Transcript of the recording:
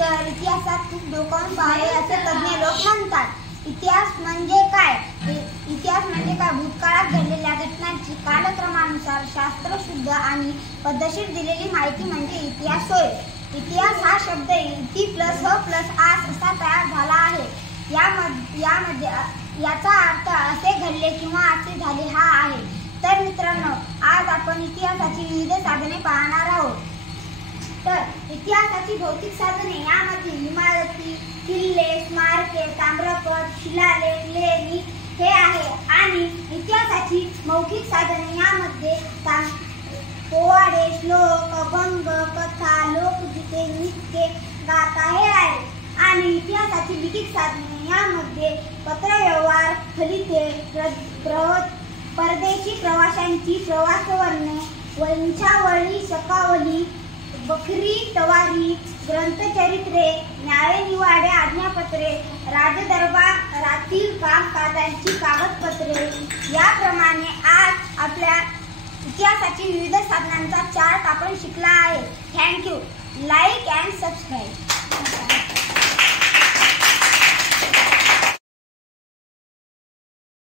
तर इतिहासात खूप डोकावून पाहावे असे तज्ञ लोक म्हणतात. इतिहास म्हणजे काय? इतिहास म्हणजे काय? भूतकाळात घडलेल्या घटनांची कालक्रमानुसार शास्त्रशुद्ध आणि पद्धतशीर दिलेली माहिती म्हणजे इतिहास होय. इतिहास हा शब्द इति प्लस ह प्लस आस असा तयार झाला आहे. यामध्ये याचा अर्थ असे घडले किंवा असे झाले हा आहे. तर मित्रांनो, आज आपण इतिहासाची विविध साधने पाहणार आहोत. तर इतिहासाची भौतिक साधने यामध्ये इमारती, किल्ले, स्मारके, ताम्रपट, शिलालेख, लेणी हे आहे. आणि इतिहासाची मौखिक साधने यामध्ये पोवाडे, श्लोक, अभंग, कथा, लोकगीते, नृत्य, गाथा हे आहे. आणि इतिहासाची लिखित साधने यामध्ये पत्रव्यवहार, फलिते, परदेशी प्रवाशांची प्रवासवर्णने, वंशावळी, शकावली, बखरी तवारी, ग्रंथचरित्रे, न्यायनिवाडे, आज्ञापत्रे, राजदरबारातील कामकाजांची कागदपत्रे याप्रमाणे आज आपल्या इतिहासाची विविध साधनांचा चार्ट आपण शिकला आहे. थँक्यू. Like and subscribe.